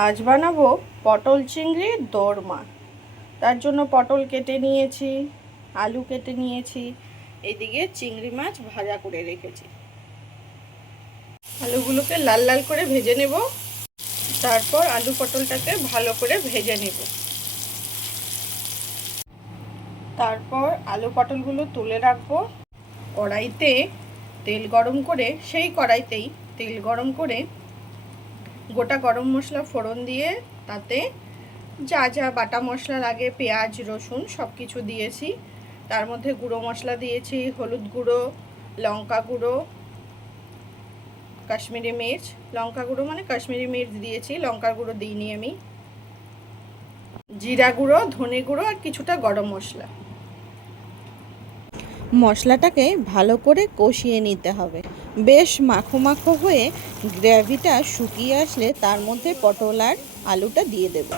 আজ বানাবো পটল চিংড়ির দোরমা। তার জন্য পটল কেটে নিয়েছি, আলু কেটে নিয়েছি, এইদিকে চিংড়ি মাছ ভাজা করে রেখেছি। আলুগুলোকে লাল লাল করে ভেজে নেব, তারপর আলু পটলটাকে ভালো করে ভেজে নেব। তারপর আলু পটলগুলো তুলে রাখবো। কড়াইতে তেল গরম করে, সেই কড়াইতেই তেল গরম করে গোটা গরম মশলা ফোড়ন দিয়ে তাতে যা যা বাটা মশলা লাগে, পেঁয়াজ রসুন সব কিছু দিয়েছি। তার মধ্যে গুঁড়ো মশলা দিয়েছি, হলুদ গুঁড়ো, লঙ্কা গুঁড়ো, কাশ্মীরি মির্চ, লঙ্কা গুঁড়ো মানে কাশ্মীরি মির্চ দিয়েছি, লঙ্কা গুঁড়ো দিইনি আমি, জিরা গুঁড়ো, ধনে গুঁড়ো আর কিছুটা গরম মশলা। মশলাটাকে ভালো করে কষিয়ে নিতে হবে। বেশ মাখো মাখো হয়ে গ্রেভিটা শুকিয়ে আসলে তার মধ্যে পটল আর আলুটা দিয়ে দেব।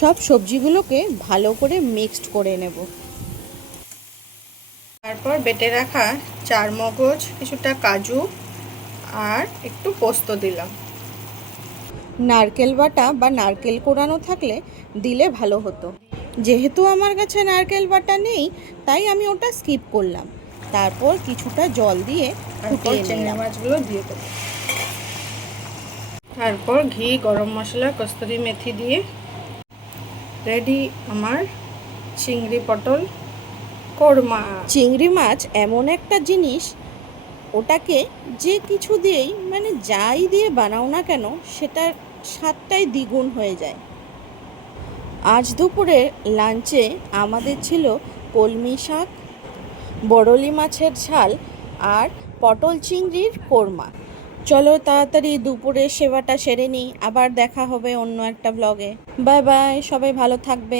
সব সবজিগুলোকে ভালো করে মিক্সড করে নেব। তারপর বেটে রাখা চার মগজ, কিছুটা কাজু আর একটু পোস্ত দিলাম। নারকেল বাটা বা নারকেল কোড়ানো থাকলে দিলে ভালো হতো। যেহেতু আমার কাছে নারকেল বাটা নেই, তাই আমি ওটা স্কিপ করলাম। তারপর কিছুটা জল দিয়ে ফুটিয়ে চিংড়ি নিলাম। মাছগুলো দিয়ে দেবো। তারপর ঘি, গরম মশলা, কস্তুরি মেথি দিয়ে রেডি আমার চিংড়ি পটল কোরমা। চিংড়ি মাছ এমন একটা জিনিস, ওটাকে যে কিছু দিয়েই যাই দিয়ে বানাও না কেন, সেটার স্বাদটাই দ্বিগুণ হয়ে যায়। আজ দুপুরে লাঞ্চে আমাদের ছিল কলমি শাক, বড়লি মাছের ঝাল আর পটল চিংড়ির কোরমা। চলো তাড়াতাড়ি দুপুরের সেবাটা সেরে নিই, আবার দেখা হবে অন্য একটা ব্লগে। বাই বাই, সবাই ভালো থাকবে।